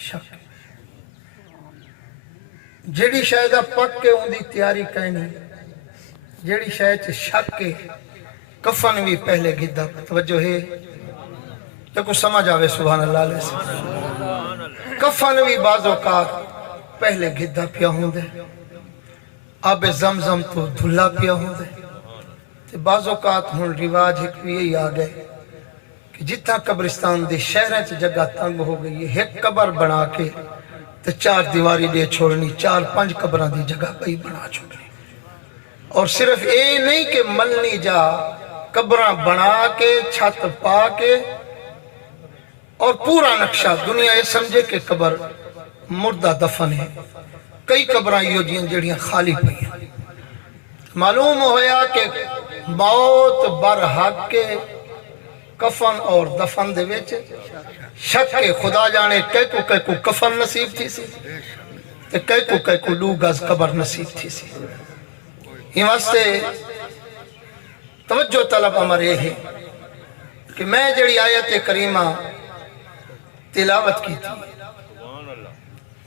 شک جیڑی شاید پک کے ان دی تیاری کہنی جیڑی شاید شک کے کفن بھی پہلے گدہ توجہ ہے یا کچھ سمجھ آوے سبحان اللہ علیہ وسلم کفن بھی بعض اوقات پہلے گدہ پیا ہوں دے آب زمزم تو دھلا پیا ہوں دے بعض اوقات ہون رواج ایک بھی یہی آگئے کہ جتنا قبرستان دے شہریں چ جگہ تنگ ہو گئی ہے ایک قبر بنا کے تو 4 دیواری دے چھوڑنی 4-5 قبران دی جگہ پہ بنا چھوڑنی اور صرف اے نہیں کہ ملنی جا قبران بنا کے چھت پا کے اور پورا نقشہ دنیا یہ سمجھے کہ قبر مردہ دفن ہے کئی قبران یہ جیاں جڑیاں خالی پئی ہیں معلوم ہویا کہ موت برحق کے کفن اور دفن دے ویچے شک کے خدا جانے کئی کو کفن نصیب تھی سی کئی کو 2 گز قبر نصیب تھی سی یہ واسطے توجہ طلب امر یہ ہے کہ میں جڑی آیت کریمہ تلاوت کی تھی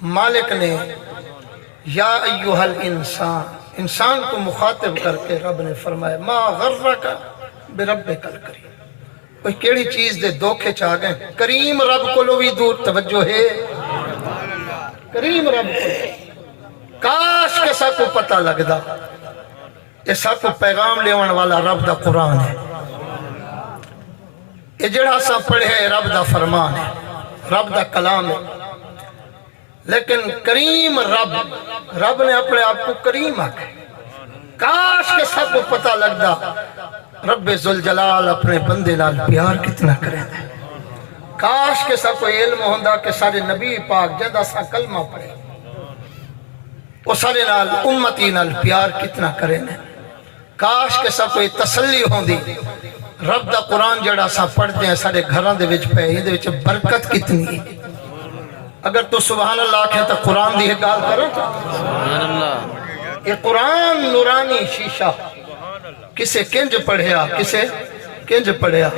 مالک نے یا ایوہ الانسان انسان کو مخاطب کر کے رب نے فرمایا ما غرک بربک الکریم کوئی کیڑی چیز دے دھوکے چاہ گئے کریم رب کو لو بھی دور توجہ ہے کریم رب کو کاش کے سا کو پتہ لگ دا یہ سا کو پیغام لیون والا رب دا قرآن ہے یہ جڑا سا پڑھے رب دا فرمان ہے رب دا کلام ہے لیکن کریم رب نے اپنے آپ کو کریم آکے کاش کے سب کو پتہ لگ دا رب ذوالجلال اپنے بندے نال پیار کتنا کریں دے کاش کے سب کو علم ہوندہ کہ سارے نبی پاک جدہ سا کلمہ پڑھے وہ سارے نال امتی نال پیار کتنا کریں دے کاش کے سب کو تسلی ہوندی رب دا قرآن جڑا سا پڑھتے ہیں سارے گھران دے وچ پہ یہ دے وچ برکت کتنی ہے اگر تو سبحان اللہ کہے تو قرآن دی ہے گال کرو سبحان اللہ یہ قرآن نورانی شیشہ کسے کنج پڑھیا کسے کنج پڑھیا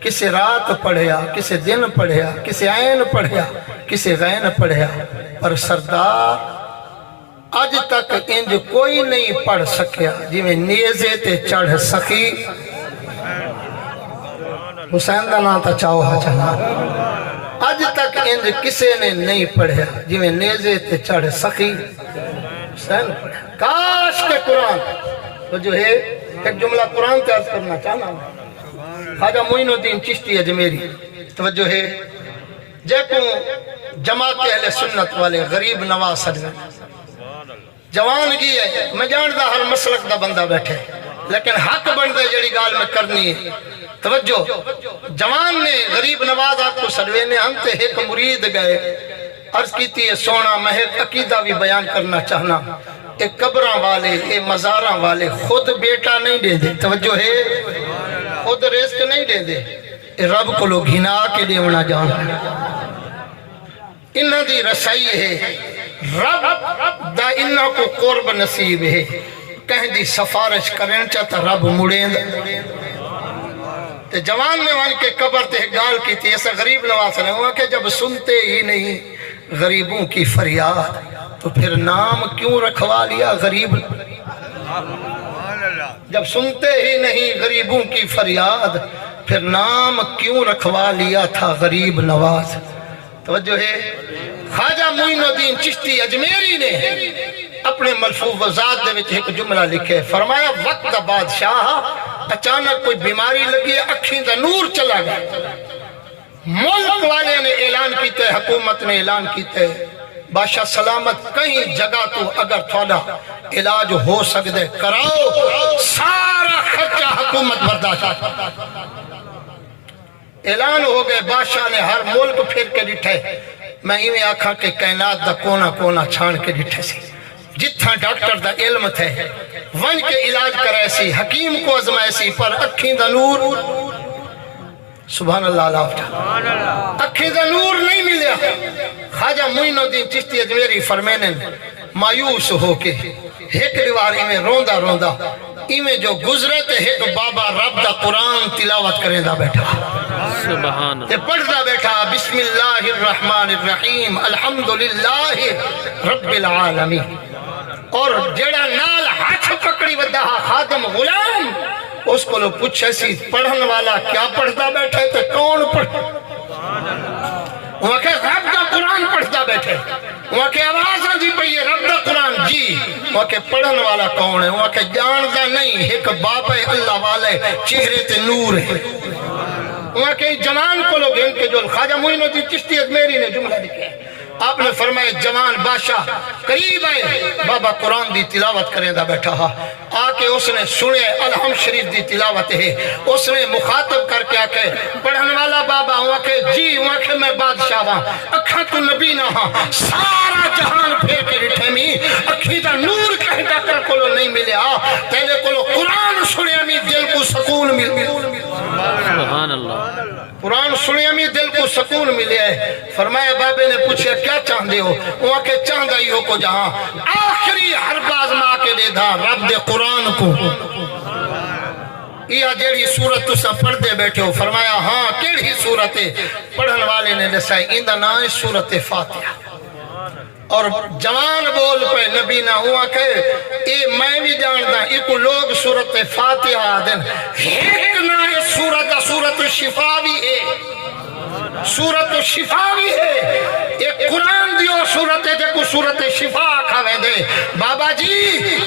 کسے رات پڑھیا کسے دن پڑھیا کسے عین پڑھیا کسے غین پڑھیا پر سردار آج تک انج کوئی نہیں پڑھ سکیا جی میں نیزے تے چڑھ سکی حسین دا نا تا چاہو ہا چاہنا آج تک انج کسے نے نہیں پڑھیا جی میں نیزے تے چڑھ سکی حسین پڑھیا کاش کے قرآن تو جو ہے ایک جملہ قرآن تے عرض کرنا چاہنا خواجہ معین الدین چشتی اجمیری توجہ ہے جیکوں جماعت اہل سنت والے غریب نواز سجن جوان گی ہے میں جاندہ ہر مسلک دا بندہ بیٹھے لیکن حق بندے جڑی گال میں کرنی ہے توجہ جوان نے غریب نواز آپ کو سروے نے ہم تے ایک مرید گئے عرض کیتی ہے سونا مہر عقیدہ بھی بیان کرنا چاہنا ایک قبران والے ایک مزاران والے خود بیٹا نہیں دے دے توجہ ہے خود رزق نہیں دے دے رب کو لوگ ہنا کے دے ہونا جان انہاں دی رسائی ہے رب دا انہاں کو قرب نصیب ہے کہیں دی سفارش کریں چاہتا رب مڑیں تے جوان نے وہاں کے قبر تے گال کی تھی ایسا غریب نواز نے ہوا کہ جب سنتے ہی نہیں غریبوں کی فریاد تو پھر نام کیوں رکھوا لیا غریب جب سنتے ہی نہیں غریبوں کی فریاد پھر نام کیوں رکھوا لیا تھا غریب نواز توجہ ہے خواجہ معین الدین چشتی اجمیری نے اپنے ملفوظ ذات دے وچ ایک جملہ لکھے فرمایا وقت بادشاہ اچانک کوئی بیماری لگی اکھیں دا نور چلا گیا ملک والے نے اعلان کیتے حکومت نے اعلان کیتے بادشاہ سلامت کہیں جگہ تو اگر تھوڑا علاج ہو سکتے کراؤ سارا خرچہ حکومت برداشت اعلان ہو گئے بادشاہ نے ہر ملک پھر کے ڈٹھے میں ہی آکھا کہ کائنات دا کونا کونا چھان کے ڈٹھے سی جتھا ڈاکٹر دا علم تھے ون کے علاج کرے سی حکیم کو ازمائے سی پر اکھیں دا نور سبحان اللہ علیہ اکھیں دا نور نہیں ملیا خواجہ معین الدین چشتی اجمیری فرمینے مایوس ہو کے ایک دیواری میں روندہ روندہ ایمیں جو گزرے تھے ایک بابا رب دا قرآن تلاوت کریں دا بیٹھا سبحان تے پڑھدا بیٹھا بسم اللہ الرحمن الرحیم الحمدللہ رب العالمین، اور جڑا نال ہاتھ پکڑی ودا خادم غلام اس کو پوچھے سی پڑھن والا کیا پڑھتا بیٹھے تے کون پڑھ؟ وہاں کہ رب دا قرآن پڑھتا بیٹھے، وہاں کہ آواز آندی پئی ہے رب دا قرآن جی، وہاں کہ پڑھن والا کون ہے؟ وہاں کہ جاندا نہیں، ایک باپ ہے اللہ والے چہرے تے نور ہے۔ وہاں کہ جوان کو لوگ ان کے جو خواجہ معین الدین چشتی اجمیری نے جملہ لکھا ہے، آپ نے فرمایا جوان بادشاہ قریب آئے، بابا قرآن دی تلاوت کرے دا بیٹھا ہا، آ کے اس نے سنے الحمد شریف دی تلاوت ہے، اس نے مخاطب کر کے آکے پڑھن والا بابا ہوا کہ جی، ہوا کہ میں بادشاہ ہاں، اکھاں تو نبی نہ ہاں، سارا جہان پھیر کے رٹھے میں اکھی دا نور کہیں دا کر کلو نہیں ملیا، تیلے کلو قرآن سنے میں دل کو سکون مل سبحان اللہ، قرآن سنے میں دل کو سکون ملے ہے۔ فرمایا بابے نے پوچھا کیا چاہندے ہو؟ وہاں کہ چاہندہ ہی ہو کو جہاں آخری ہر باز ماں کے دے دا رب دے قرآن کو، یہ جیڑی صورت تسا پڑھ دے بیٹھے ہو؟ فرمایا ہاں کیڑی صورت ہے؟ پڑھن والے نے دسائی اندہ نام صورت فاتحہ، اور جوان بول پہ نبی نہ ہوا کہ اے میں بھی جانتا ایک لوگ صورت فاتحہ دن ایک نہ صورت شفا بھی ہے، صورت شفا بھی ہے، ایک قرآن دیو صورت ہے جب صورت شفا کھاوے دے۔ بابا جی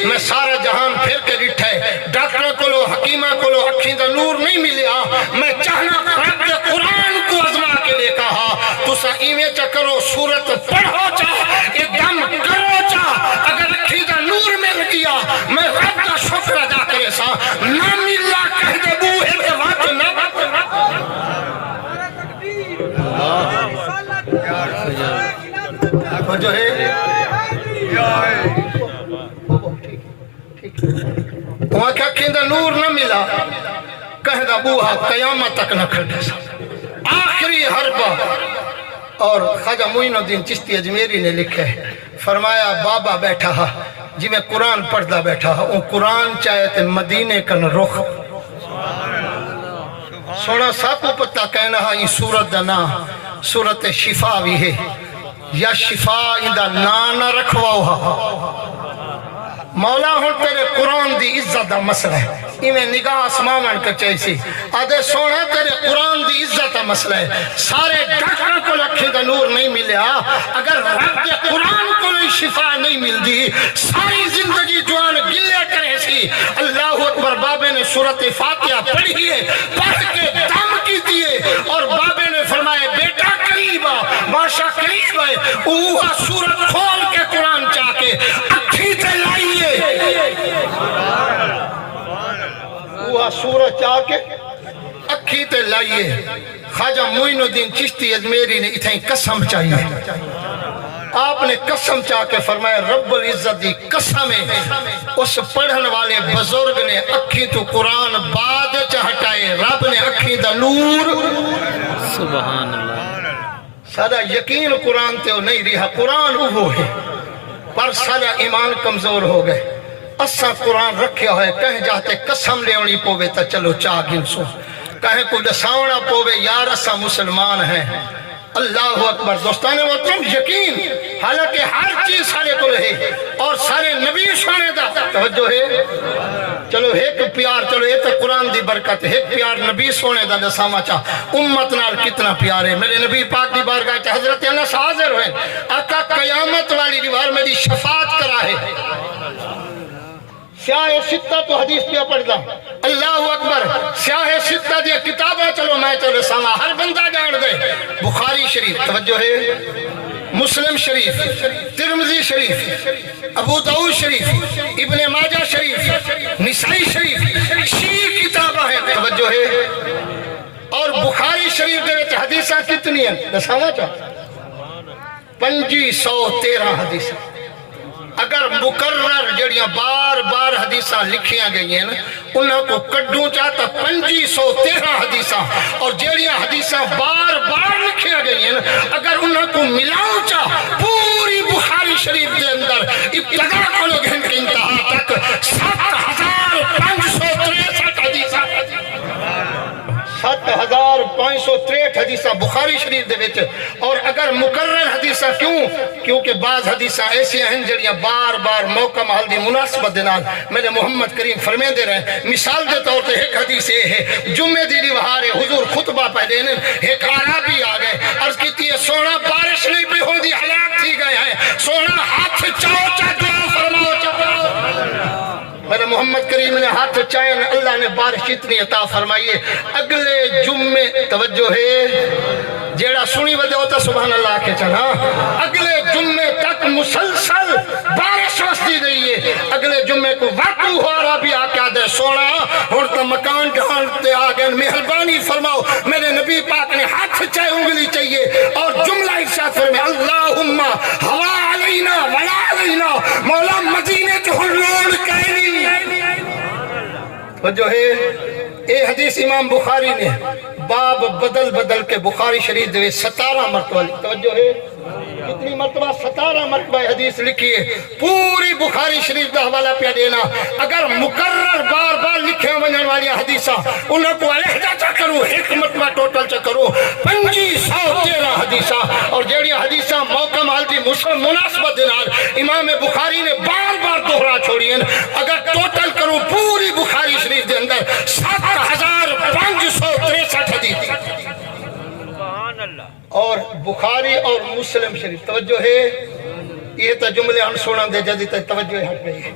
میں سارا جہان پھر کے ڈٹھے، ڈاکٹر کو لو حکیمہ کو لو اکھیں دا نور نہیں ملیا، میں چاہنا رب دے قرآن کو ازما کے لے کہا تو سا ایویں چکرو صورت پڑھو چاہ ایک دم کرو چاہ، اگر اکھیں دا نور مل گیا میں رب دا شکر ادا کرے سا، نہ ملا کہہ دے بو ہے کہ وقت نہ جو ہے وہاں کیا کھیندا نور نہ ملا کہہ دا بوہا قیامت تک نہ کھڑے سا، آخری حربہ۔ اور خواجہ معین الدین چشتی اجمیری نے لکھے فرمایا بابا بیٹھا ہا جی میں قرآن پڑھدا بیٹھا ہا، وہ قرآن چاہے تے مدینے کن رخ سونا ساپو پتہ کہنا ہا یہ سورت دا نا سورت شفا بھی ہے، یا شفا اندہ نہ رکھواؤ ہا۔ مولا ہوں تیرے قرآن دی عزت دا مسئلہ ہے، انہیں نگاہ اسمامن کا چاہیسی آدھے سونا تیرے قرآن دی عزت دا مسئلہ ہے، سارے ڈاکٹر کو لکھے دا نور نہیں ملیا، اگر رب دے قرآن کو لئی شفا نہیں مل دی ساری زندگی جوان گلے کرے سی۔ اللہ اکبر، بابے نے سورت فاتحہ پڑھی ہے، پڑھ کے دم کی دیئے، اور بابے نے فرمائے بیٹا قریب آ، بادشاہ قریب آئے، اوہا سورت کھول کے قرآن چاہ کے اکھی تے لائیے، اوہا سورت چاہ کے اکھی تے لائیے۔ خواجہ معین الدین چشتی اجمیری نے اتھیں قسم چاہیے، آپ نے قسم چاہ کے فرمایا رب العزت دی قسم ہے، اس پڑھن والے بزرگ نے اکھی تو قرآن بعد چاہٹائے، رب نے اکھی دا نور سبحان اللہ۔ سارا یقین قرآن تے نہیں رہا، قرآن وہ ہے پر سارا ایمان کمزور ہو گئے۔ اسا قرآن رکھیا ہوئے کہیں جاتے قسم لیونی پوے تا چلو چاہ گنسو، کہیں کو دساونا پوے یار اسا مسلمان ہیں۔ اللہ اکبر دوستانے محترم، یقین حالانکہ ہر چیز سارے کو رہے اور سارے نبی سونے دا توجہ ہے، چلو ایک پیار، چلو ایک قرآن دی برکت، ایک پیار نبی سونے دا دساما چاہ امت نال کتنا پیار ہے۔ میرے نبی پاک دی بارگاہ چاہ حضرت انس حاضر ہوئے، آقا قیامت والی دیوار میں دی شفاعت کرا ہے۔ سیاہ ستہ تو حدیث پہ پڑھ دا، اللہ اکبر، سیاہ ستہ دیا کتابیں چلو میں چلو ساما ہر بندہ جان دے، بخاری شریف توجہ ہے، مسلم شریف، ترمذی شریف، ابو داؤد شریف، ابن ماجہ شریف، نسائی شریف، شیع کتابہ ہے توجہ ہے، اور بخاری شریف دے وچ حدیثاں کتنی ہیں دسانا چاہ 513 حدیثاں، اگر مقرر جڑیاں بار بار حدیثاں لکھیاں گئی ہیں انہاں کو کڈوں چاہتا 513 حدیثاں، اور جڑیاں حدیثاں بار بار لکھیاں گئی ہیں اگر انہاں کو ملاؤں چاہ پوری بخاری شریف دے اندر ابتدا کو لوگ ہیں کہ انتہا تک 7563 حدیثاں، 6563 حدیثہ بخاری شریف دے وچ، اور اگر مکرر حدیثہ کیونکہ بعض حدیثہ ایسی ہیں جڑیاں بار بار موقع محل دی مناسبت دے نال میرے محمد کریم فرمیندے رہے. مثال دے طور تے ایک حدیث یہ ہے، جمعے دی دیوار حضور خطبہ پڑھے نے، ایک عربی آ گئے، عرض کیتی ہے سونا بارش نہیں پہ ہوندی، ہلاک تھی گئے ہیں، سونا ہاتھ چاؤ چا دعا فرماؤ چا. میرے محمد کریم نے ہاتھ چائے، اللہ نے بارش اتنی عطا فرمائیے. اگلے جمعے توجہ ہے جیڑا سنی وجہ ہوتا سبحان اللہ کے چلا، اگلے جمعے تک مسلسل بارش وستی رہی ہے. اگلے جمعے کو واقع ہو رہا بھی آکے دے سونا اور تو مکان ڈھانٹتے آگئے، مہربانی فرماؤ. میرے نبی پاک نے ہاتھ چائے انگلی چاہیے اور جملہ ارشاد فرمائے، اللہم ہوا علینا ولا علینا، مولا مدینے تو ہنرون کہنی. جو ہے اے حدیث امام بخاری نے باب بدل بدل کے بخاری شریف دے 17 مرتبہ توجہ ہے، کتنی مرتبہ 17 مرتبہ حدیث لکھی ہے. پوری بخاری شریف دا حوالہ پہ دینا. اگر مکرر بار بار لکھے ونجن والی حدیثہ انہوں کو علیحدہ چا کرو، ایک مرتبہ ٹوٹل چا کرو 2513 حدیثہ، اور جیڑی حدیثہ موقع محل دی مناسبت دینال امام بخاری نے بار بار دوہرا چھوڑی ہیں. اگر ٹوٹل کرو پوری بخاری شریف دے اندر 7563 حدیث، اور بخاری اور مسلم شریف توجہ ہے. یہ تو جملے ہم سونا دے جدی تے توجہ ہٹ گئی ہے.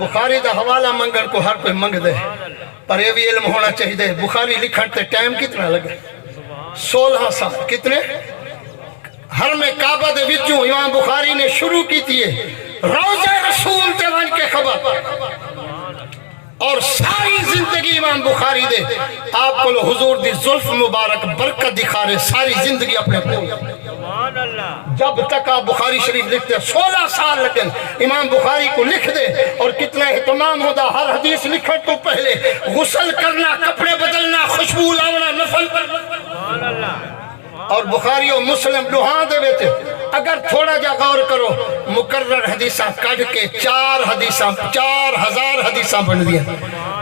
بخاری دا حوالہ منگن کو ہر کوئی منگ دے، پر یہ بھی علم ہونا چاہیے. بخاری لکھن تے ٹائم کتنا لگے؟ 16 سال. کتنے؟ حرم کعبہ دے وچوں امام بخاری نے شروع کی تھی روضہ رسول تے ون کے خبر، اور ساری زندگی امام بخاری دے آپ کو حضور دی زلف مبارک برکت دکھا رہے، ساری زندگی اپنے کو. جب تک آپ بخاری شریف لکھتے 16 سال لگن امام بخاری کو لکھ دے. اور کتنا اہتمام ہوتا ہر حدیث لکھن تو پہلے غسل کرنا، کپڑے بدلنا، خوشبو لاؤنا، نفل کرنا. اور بخاری و مسلم دوہاں دے بیتے اگر تھوڑا جا غور کرو، مکرر حدیثہ کڑھ کے 4000 حدیثہ بن دیا.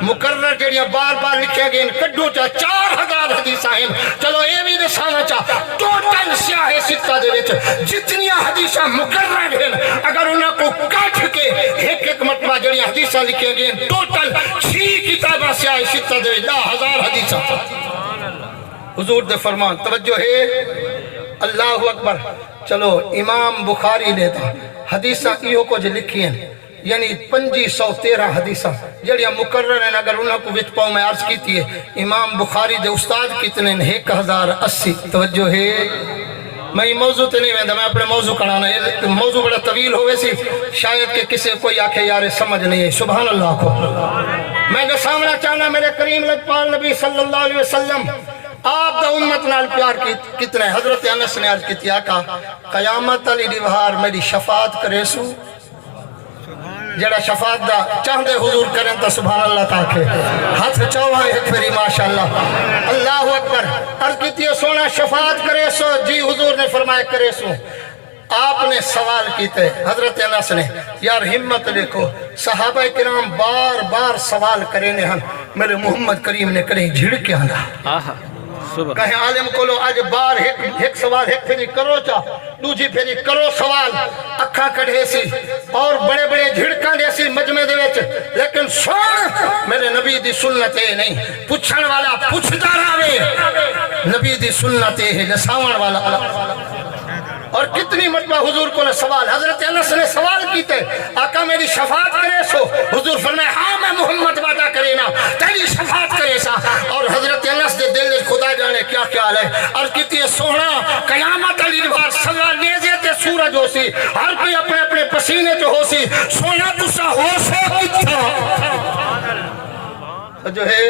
مکرر جڑیاں بار بار لکھے گئے کڈو چا 4000 حدیثہ ہیں. چلو اے بھی دسانا چاہ ٹوٹل سیاہ ستہ دے وچ جتنیاں حدیثہ مکرر ہیں اگر انہاں کو کٹ کے ایک مرتبہ جڑیاں حدیثہ لکھے گئے ٹوٹل 6 کتابہ سیاہ ستہ دے 10,000 حدیثہ. حضور دے فرمان توجہ ہے، اللہ اکبر. چلو امام بخاری نے تھا حدیثہ ایہو کو جو لکھی ہیں، یعنی 2513 حدیثہ جڑیاں مقرر ہیں. اگر انہوں کو وچ پاؤں میں عرض کیتی ہے امام بخاری دے استاد کتنے ہیں؟ 1080. توجہ ہے، میں موضوع تے نہیں ویندہ، میں اپنے موضوع کرانا ہے. موضوع بڑا طویل ہوئے سی، شاید کہ کسی کوئی آکھے یار سمجھ نہیں ہے. سبحان اللہ کو میں نے سامنا چاہنا میرے کریم لجپال نبی صلی اللہ علیہ وسلم آپ دا امت نال پیار کتنا ہے. حضرت انس نے عرض کیتی آقا قیامت علی دیوار میری شفاعت کرے سو. جڑا شفاعت دا چاہدے حضور کریں تو سبحان اللہ تاکہ ہاتھ چاہوائے ایک پھری ماشاءاللہ. اللہ اکبر. عرض کیتی ہے سونا شفاعت کرے سو. جی حضور نے فرمایا کرے سو. آپ نے سوال کیتے حضرت انس نے، یار ہمت دیکھو صحابہ کرام بار بار سوال کرے نے ہن، میرے محمد کریم نے کریں جھڑ کے آنا. کہیں عالم کو لو آج بار ایک سوال ایک پھری کرو چا دوجی پھری کرو سوال اکھا کڑھے سی اور بڑے بڑے جھڑکاں دے سی مجمع دے وچ. لیکن سن میرے نبی دی سنت ہے نہیں، پوچھن والا پوچھتا رہے. نبی دی سنت ہے نساون والا. اور کتنی مرتبہ حضور کو نے سوال، حضرت انس نے سوال کیتے آقا میری شفاعت کرے سو. حضور فرمائے ہاں میں محمد وعدہ کرے نا تیری شفاعت کرے سا. اور حضرت انس دے دل خدا جانے کیا خیال ہے. اور کہتی ہے سونا قیامت علی بار سوا نیزے تے سورج ہو سی، ہر کوئی اپنے اپنے پسینے جو ہو سی. سونا تسا ہو سو کتھا جو ہے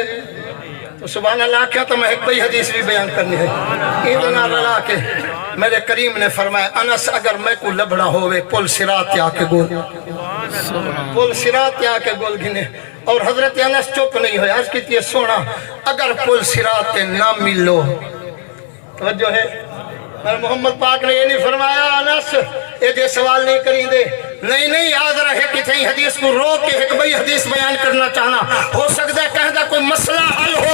تو سبحان اللہ کیا. تو میں ایک بئی حدیث بھی بیان کرنی ہے. اتنا رلا کے میرے کریم نے فرمایا انس اگر میں کو لبڑا ہوئے پل صراط یا کے گول، پل صراط یا کے گول گھنے. اور حضرت انس چپ نہیں ہوئے. عرض کیتی ہے سونا اگر پل صراط نہ ملو. توجہ ہے، محمد پاک نے یہ نہیں فرمایا انس یہ جے سوال نہیں کریں دے. نہیں یاد رہے کہ تھی حدیث کو روک کے ایک بئی حدیث بیان کرنا چاہنا. ہو سکتا ہے کہہ دا کوئی مسئلہ حل ہو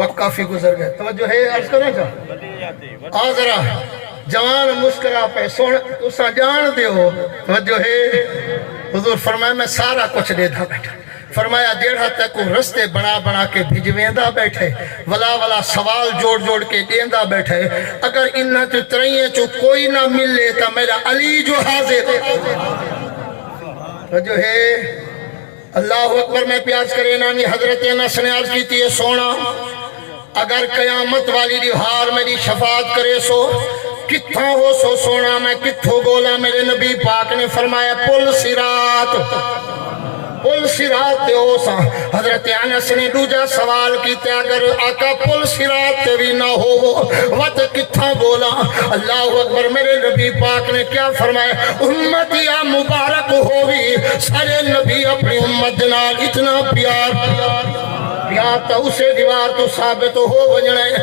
وقت کافی گزر گئے. توجہ ہے عرض کریں کیا آذرا جوان مسکرا پہ سونا تسا جان دے ہو. توجہ ہے حضور فرمایا میں سارا کچھ دے دا بیٹھا. فرمایا جیڑا تک رستے بنا بنا کے بھجویندہ بیٹھے ولا ولا سوال جوڑ جوڑ کے دیندہ بیٹھے اگر انہاں چو ترائیے چو کوئی نہ ملے تا میرا علی جو حاضر جو ہے. اللہ اکبر میں پیاز کرے نامی حضرت انس نے عرض کی تھی سونا اگر قیامت والی دیوار میری شفاعت کرے سو کتھا ہو سو سونا میں کتھو بولا. میرے نبی پاک نے فرمایا پل صراط پل صراط تے ہو سا. حضرت انس نے دوجا سوال کیتے اگر آقا پل صراط تے بھی نہ ہو وقت کتھا بولا. اللہ اکبر میرے نبی پاک نے کیا فرمایا امتی یا مبارک ہوئی سارے نبی اپنی امت نال اتنا پیار تا اسے دیوار تو ثابت ہو وجنا ہے.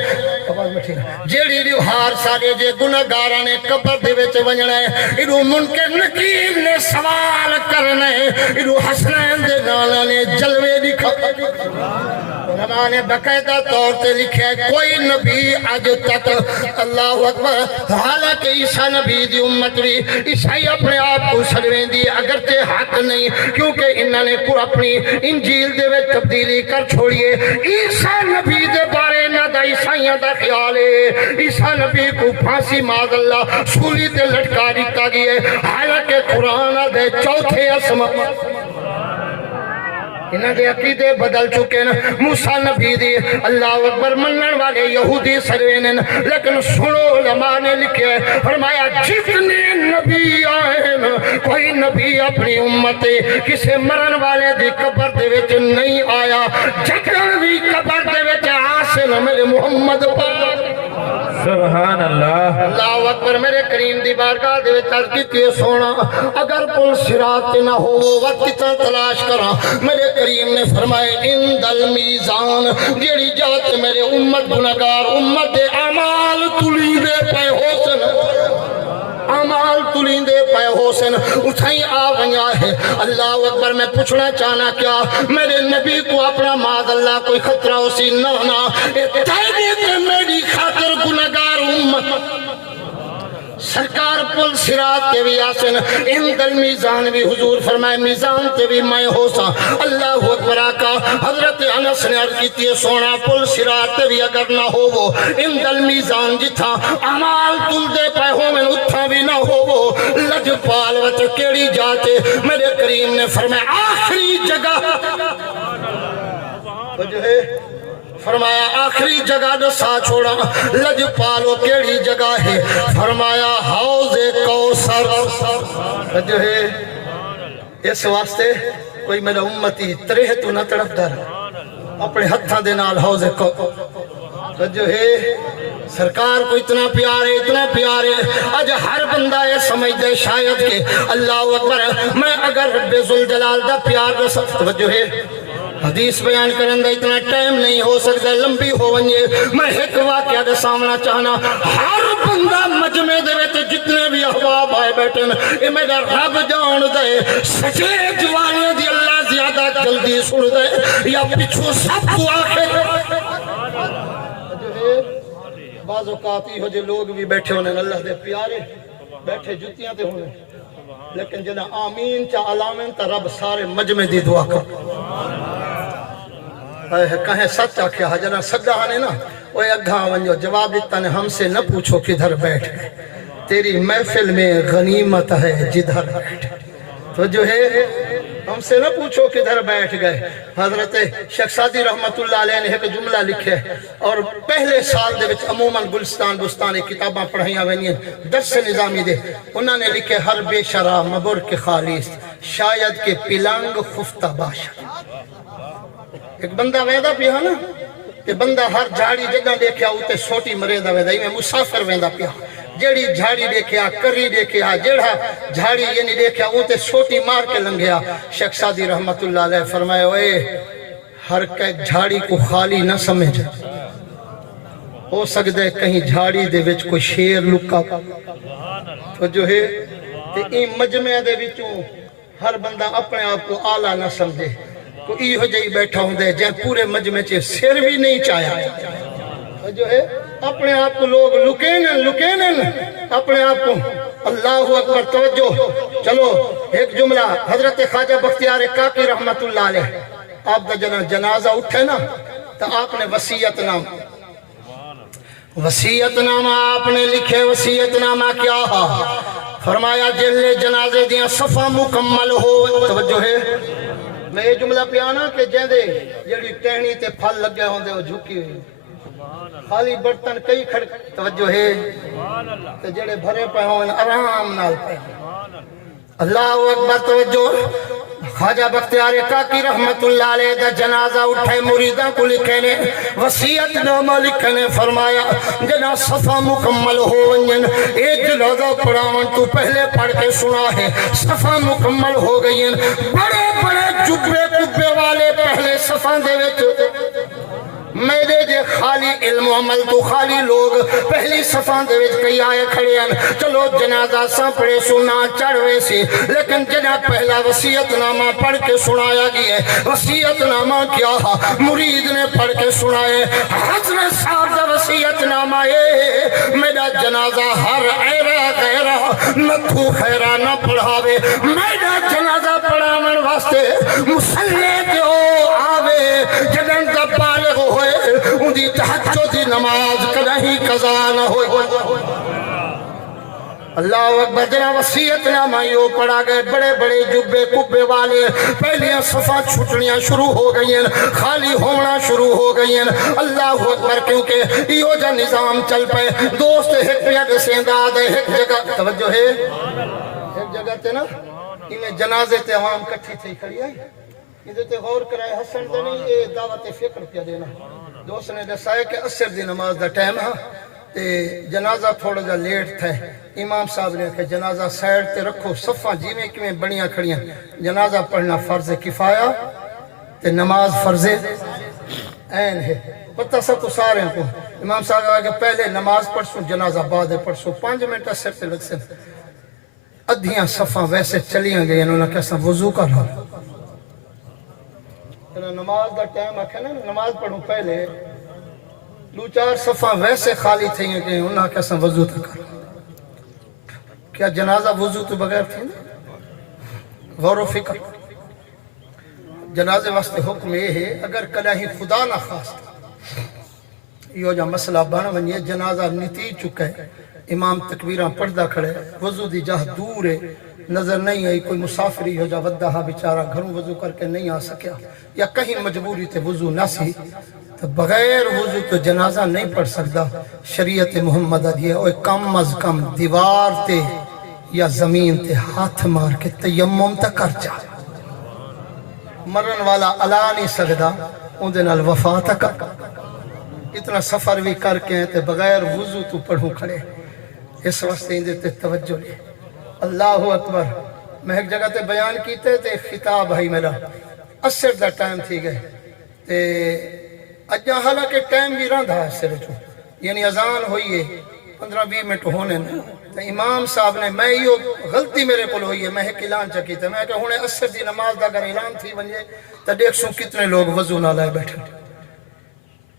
جیڑی دیوار سارے جے گناہگاراں نے قبر دے وچ وجنا ہے ایڈو منکر نکیر نے سوال کرنا ہے ایڈو حسنین دے نالا نے جلوے دکھا. علماء نے باقاعدہ طور سے لکھا ہے کوئی نبی آج تک اللہ اکبر حالانکہ عیسیٰ نبی دی امت بھی عیسائی اپنے آپ کو سروین دی اگرچہ حق نہیں کیونکہ انہوں نے کو اپنی انجیل دے وچ تبدیلی کر چھوڑیے. عیسیٰ نبی دے بارے نہ دا عیسائیاں دا خیال ہے عیسیٰ نبی کو پھانسی معاذ اللہ سولی تے لٹکا دیتا گیا ہے حالانکہ قرآن دے چوتھے اسمان انہاں دے عقیدے بدل چکے نا. موسیٰ نبی دی اللہ اکبر منن والے یہودی سروینن لیکن سنو علماء نے لکھے فرمایا جتنے نبی آئے نا کوئی نبی اپنی امت کسے مرن والے دی قبر دے وچ نہیں آیا. جکن بھی قبر دے وچ آسن میرے محمد پاک سبحان اللہ. اللہ اکبر میرے کریم دی بارگاہ دے وچ عرض کیتی سونا اگر پل صراط نہ ہو وقت کتنا تلاش کراں. میرے کریم نے فرمائے ان دل میزان جیڑی جات میرے امت گناہگار امت دے اعمال تلیندے پے ہوسن اعمال تلیندے پے ہوسن اتھائی آ ونیا ہے. اللہ اکبر میں پوچھنا چاہنا کیا میرے نبی کو اپنا معاذ اللہ کوئی خطرہ اسی نہ تائیدے تے میری خاطر گناہگار امت سرکار پل صراط تے بھی آسن ان دل میزان بھی حضور فرمائے میزان تے بھی میں ہو سا. اللہ اکبر آقا حضرت انس نے عرض کیتی ہے سونا پل صراط تے بھی اگر نہ ہو وہ ان دل میزان جتھا عمال تل دے پہ ہو میں اتھا بھی نہ ہو وہ لج پال وچ کیڑی جاتے. میرے کریم نے فرمایا آخری جگہ جو ہے فرمایا آخری جگہ دسا چھوڑا لج پالو کیڑی جگہ ہے فرمایا حوض کوثر جو ہے. اس واسطے کوئی میرا امتی ترہ تو نہ تڑپ در اپنے ہتھاں دے نال حوض کوثر جو ہے سرکار کو اتنا پیار ہے آج ہر بندہ یہ سمجھ دے شاید کہ اللہ اکبر میں اگر رب ذوالجلال دا پیار دا سب جو ہے حدیث بیان کرن دا اتنا ٹائم نہیں ہو سکتا لمبی ہو ونجے. میں ایک واقعہ دا سامنا چاہنا ہر بندہ مجمع دے وچ جتنے بھی احباب آئے بیٹھے اے میرا رب جان دے سچے جوانیاں دی اللہ زیادہ جلدی سن دے یا پچھو سب تو آخر بعض اوقات ہی ہو جو لوگ بھی بیٹھے ہونے اللہ دے پیارے بیٹھے جتیاں تے ہونے لیکن جنہ آمین چا علامین تا رب سارے مجمع دی دعا کر کہیں سچ آکھیا جنہ صدہ آنے نا وہ اگھا ونجو جواب دیتا نے ہم سے نہ پوچھو کدھر بیٹھ گئے تیری محفل میں غنیمت ہے جدھر بیٹھ گئے. تو جو ہے ہم سے نہ پوچھو کدھر بیٹھ گئے. حضرت شیخ سعدی رحمت اللہ علیہ نے ایک جملہ لکھے اور پہلے سال دے وچ عموماً گلستان بستان کتاباں پڑھائیاں وینیاں درس نظامی دے انہوں نے لکھے ہر بے شرع مبر کے خالیس شاید کہ پلانگ خفتہ باشد. ایک بندہ ویدہ پیا نا کہ بندہ ہر جھاڑی جگہ دیکھیا ہوتے سوٹی مریدہ ویدہ میں مسافر ویدہ پیا جیڑی جھاڑی دیکھیا کری دیکھیا جیڑا جھاڑی یعنی دیکھیا ہوتے سوٹی مار کے لنگیا. شیخ سعدی رحمت اللہ علیہ فرمائے اوے ہر جھاڑی کو خالی نہ سمجھ ہو سکتے کہیں جھاڑی دے وچ کوئی شیر لکا تو جو ہے این مجمع دے وچوں ہر بندہ اپنے آپ کو آلہ نہ سمجھے. تو یہ جی بیٹھا ہوں دے جن پورے مجمع چے سر بھی نہیں چایا جو ہے اپنے آپ کو لوگ لکینن اپنے آپ کو اللہ اکبر توجہ چلو ایک جملہ حضرت خواجہ بختیار کاکی رحمت اللہ علیہ آپ دا جنازہ اٹھے نا تو آپ نے وصیت نامہ آپ نے لکھے وصیت نامہ کیا فرمایا جلے جنازے دیاں صفحہ مکمل ہو توجہ ہے میں یہ جملہ پیانا کہ جیندے جڑی ٹہنی تے پھل لگے ہوں دے وہ جھکی ہوئی خالی برتن کئی کھڑ توجہ ہے تے جڑے بھرے پہ ہوں آرام نال پہ اللہ اکبر توجہ خواجہ بختیار کاکی رحمت اللہ علیہ دا جنازہ اٹھے مریدہ کو لکھے نے وصیت نامہ لکھے نے فرمایا جنا صفحہ مکمل ہو ونجن ایک جنازہ پڑھاون تو پہلے پڑھ کے سنا ہے صفحہ مکمل ہو گئی بڑے بڑے جبے کبے والے پہلے صفحہ دے وچ میرے جے خالی علم و عمل تو خالی لوگ پہلی صفحہ دے وچ کئی آئے کھڑے ہیں چلو جنازہ سا پڑھے سنا چڑھوے سی لیکن جنا پہلا وصیت نامہ پڑھ کے سنایا گیا ہے وصیت نامہ کیا مرید نے پڑھ کے سنائے حضرت صاحب دا وصیت نامہ میرا جنازہ ہر ایرہ غیرہ نتھو خیرہ نہ پڑھاوے میرا جنازہ پڑھاون واسطے مسلح دیو آوے جنن دا بالغ ہوئے ان دی تحجد دی نماز کدہیں قضا نہ ہوئے اللہ اکبر جنا وصیت نامہ یوں پڑھا گئے بڑے بڑے جبے کبے والے پہلیاں صفحہ چھٹنیاں شروع ہو گئی ہیں خالی ہونا شروع ہو گئی ہیں اللہ اکبر کیونکہ یہ جا نظام چل پے دوست ایک پیٹ سینداد ایک جگہ توجہ ہے ایک جگہ تے نا انہیں جنازے تے عوام کٹھی تھی کھڑی آئی ادھے تے غور کرائے حسن تے نہیں یہ دعوت فکر پیا دینا دوست نے دسائے کہ عصر دی نماز دا ٹائم ہے تے جنازہ تھوڑا جا لیٹ تھا امام صاحب نے کہ جنازہ سائڈ تے رکھو صفحہ جیویں کیویں بڑیاں کھڑیاں جنازہ پڑھنا فرض کفایہ تے نماز فرض عین ہے پتہ سب کو سارے کو امام صاحب کہا کہ پہلے نماز پڑھسوں جنازہ بعد پڑھسوں 5 منٹ اثر تے لگ سے ادھیاں صفحہ ویسے چلیاں گئے انہوں نے کہا وضو کر رہا نماز دا ٹائم آکھے نا نماز پڑھوں پہلے 2-4 صفحہ ویسے خالی تھے کہ انہوں نے کہا وضو تک کر کیا جنازہ وضو تو بغیر تھی نا غور و فکر جنازے واسطے حکم یہ ہے اگر کلہی خدا نہ خواست یہ جا مسئلہ بنا ونیے جنازہ نتی چکا ہے امام تکبیرہ پردہ کھڑے وضو دی جاہ دور ہے نظر نہیں آئی کوئی مسافری ہو جا ودہا بیچارہ گھروں وضو کر کے نہیں آ سکیا یا کہیں مجبوری تے وضو نہ سی تو بغیر وضو تو جنازہ نہیں پڑھ سکتا شریعت محمد دیئے اوہ کم از کم دیوار تے یا زمین تے ہاتھ مار کے تیمم تک کر جا مرن والا علا نہیں سکتا ان دے نال وفا تک اتنا سفر بھی کر کے تے بغیر وضو تو پڑھوں کھڑے اس واسطے اندے تے توجہ لے اللہ اکبر میں ایک جگہ تے بیان کیتے تے خطاب ہے میرا اثر دا ٹائم تھی گئے تے اجا حالانکہ ٹائم بھی رہا ہے اثر چو یعنی اذان ہوئی ہے 15-20 منٹ ہونے تے امام صاحب نے میں یہ غلطی میرے کو ہوئی ہے میں ایک اعلان چکی تے میں کہ ہونے اثر دی نماز دا اگر اعلان تھی بنجے تو دیکھ سو کتنے لوگ وضو نہ لائے بیٹھے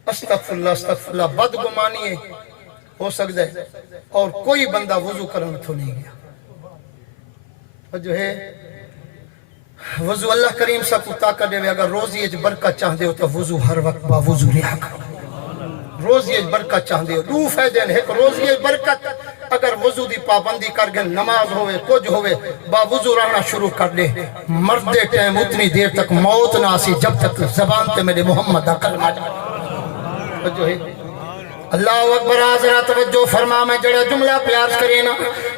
استغفراللہ بدگمانی ہو سکتا ہے اور کوئی بندہ وضو کرنے تو نہیں گیا جو ہے وضو اللہ کریم سا کو طاقت دے اگر روزی اج برکت چاہتے ہو تو وضو ہر وقت با وضو رہا کرو روزی اج برکت چاہتے ہو دو فائدے ہیں ایک روزی اج برکت اگر وضو دی پابندی کر گئے نماز ہوئے کچھ ہوئے با وضو رہنا شروع کر دے مرد ٹائم اتنی دیر تک موت نہ آسی جب تک زبان تے میرے محمد دا کلمہ جائے جو ہے اللہ اکبر آزرہ توجہ فرما میں جڑا جملہ پیار کرینا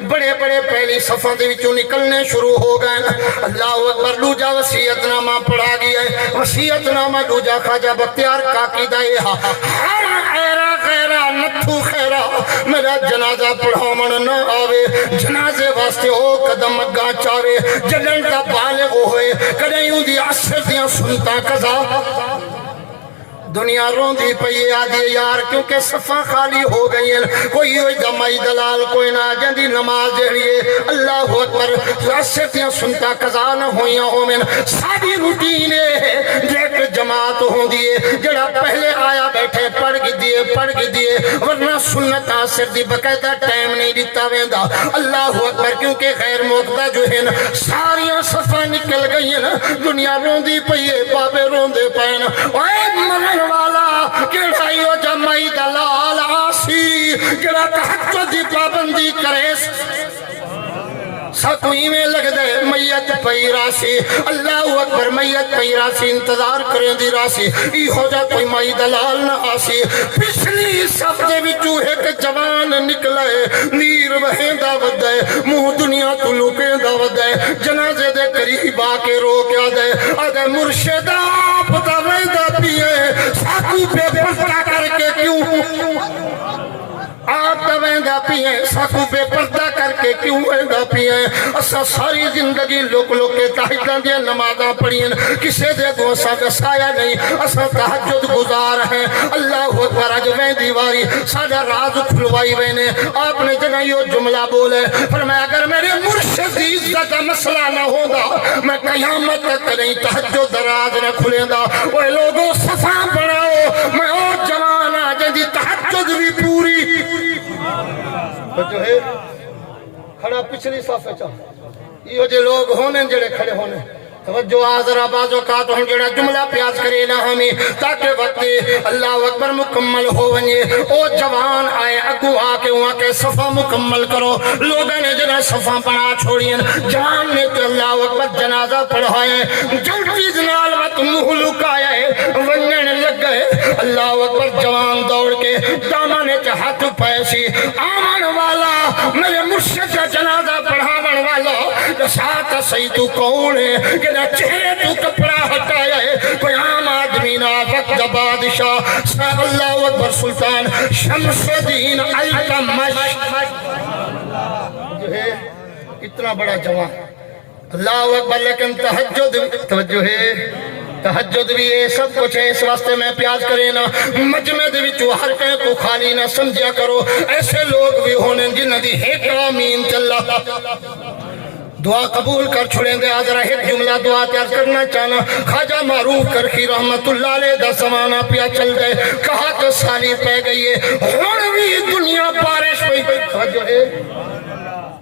بڑے بڑے پہلی صفحہ دے وچوں نکلنے شروع ہو گئے اللہ اکبر دوجا وصیت نامہ پڑھا گیا ہے وصیت نامہ دوجا خواجہ بختیار کاکی دا یہ ہر ایرہ غیرہ نتھو خیرہ میرا جنازہ پڑھاون نہ آوے جنازے واسطے او قدم اگا چاوے جنن دا بالغ ہوئے کدیں دی عصر دیاں سنتا قضا دنیا روندی پئی آدھی یار کیونکہ صفاں خالی ہو گئی ہیں کوئی ہوئی دمائی دلال کوئی نہ جندی نماز جہڑیے اللہ اکبر راستیاں سنتا قضا نہ ہویاں ہومن ساری روٹین ہے ایک جماعت ہوں دیئے جڑا پہلے آیا بیٹھے پڑھ گی دیئے ورنہ سنت آسر دی بقیدہ ٹائم نہیں دیتا ویندہ اللہ اکبر کیونکہ غیر موقع جو ہے نا ساریاں صفحہ نکل گئی ہیں دنیا روندی پئیے بابے روندے پائن اے مرن والا کیڑائیو جمعی دلال آسی کیڑا تحجد دی پابندی کرے ساتویں میں لگ دے میت پئی راسی اللہ اکبر میت پئی راسی انتظار کریں دی راسی ای ہو جا کوئی مائی دلال نہ آسی پچھلی سبزے وچو ایک جوان نکلے نیر وہیں دعوت دے منہ دنیا تو لوکیں دعوت دے جنازے دے قریب آ کے رو کیا دے آدھے مرشدہ پتا ویدہ پیئے ساتو پہ پردہ کر کے کیوں آپ دویندہ پیئے ساکو پہ پردہ کر کے کیوں ویندہ پیئے اسا ساری زندگی لوگ کے تحجدہ دیا نمازہ پڑھیں کسے دے گو اسا دسایا نہیں اسا تحجد گزار ہیں اللہ اکبر اج ویندی واری سادہ راز کھلوائی وینے آپ نے جنہ یہ جملہ بولے فرمایا اگر میرے مرشد دی عزت کا مسئلہ نہ ہوگا میں قیامت تک نہیں تحجد دراز نہ کھلیں گا وہ لوگوں صفحہ بڑھاؤ میں اور جوان آجے دی تحجد بھی پوری جو ہے کھڑا پچھلی صافے چاہ یہ جو لوگ ہونے جڑے کھڑے ہونے توجہ آذرہ بازو کا تو ہم جڑا جملہ پیاز کرے نہ ہمیں تاکہ وقت اللہ اکبر مکمل ہو ونجے او جوان آئے اگو آکے وہاں کے صفحہ مکمل کرو لوگوں نے جنہ صفحہ پڑھا چھوڑیں جوان نے تو اللہ اکبر جنازہ پڑھائے جلدی جنال وقت محلوک آئے ونجن لگ گئے اللہ اکبر جوان دوڑ کے دامانے کے ہاتھ پیسی آمان والا میرے مرشد کا جنازہ پڑھاون والا ساتھ سیدو کون ہے کہ نہ چہرے تو کپڑا ہٹایا ہے کوئی عام آدمی نہ وقت بادشاہ صاحب اللہ اکبر سلطان شمس الدین التمش جو ہے اتنا بڑا جوان اللہ اکبر لیکن تہجد توجہ ہے تہجد بھی ہے سب کچھ ہے اس واسطے میں پیاز کرے نا مجمع دے وچوں ہر کہیں کو خالی نہ سمجھا کرو ایسے لوگ بھی ہونے جنہ دی ایک آمین چلا دعا قبول کر چھوڑیں دے آج رہے جملہ دعا تیار کرنا چاہنا خواجہ معروف کرخی رحمت اللہ علیہ دا زمانہ پیا چل گئے کہا کہ سالی پہ گئی ہے ہونوی دنیا بارش ہوئی توجہ ہے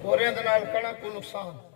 اور اندنال کڑا کو نقصان